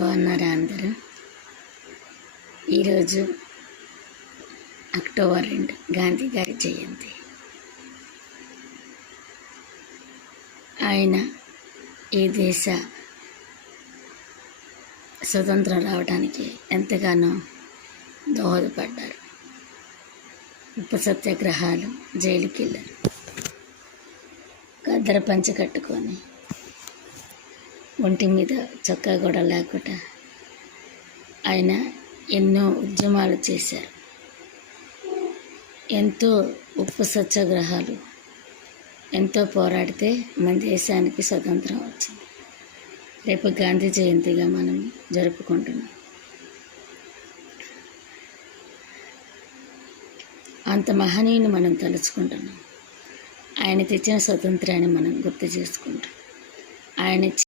బాగున్నారా అందరూ? ఈరోజు అక్టోబర్ 2 గాంధీ గారి జయంతి. ఆయన ఈ దేశ స్వతంత్రం రావడానికి ఎంతగానో దోహదపడ్డారు. ఉప్పు సత్యాగ్రహాలు, జైలుకి వెళ్ళారు. గద్దర పంచె కట్టుకొని ఒంటి మీద చొక్కా కూడా లేకుండా ఆయన ఎన్నో ఉద్యమాలు చేశారు. ఎంతో ఉప్పు సత్యాగ్రహాలు ఎంతో పోరాడితే మన దేశానికి స్వతంత్రం వచ్చింది. రేపు గాంధీ జయంతిగా మనం జరుపుకుంటున్నాం. అంత మహనీయుని మనం తలుచుకుంటున్నాం. ఆయన తెచ్చిన స్వతంత్రాన్ని మనం గుర్తు చేసుకుంటాం. ఆయన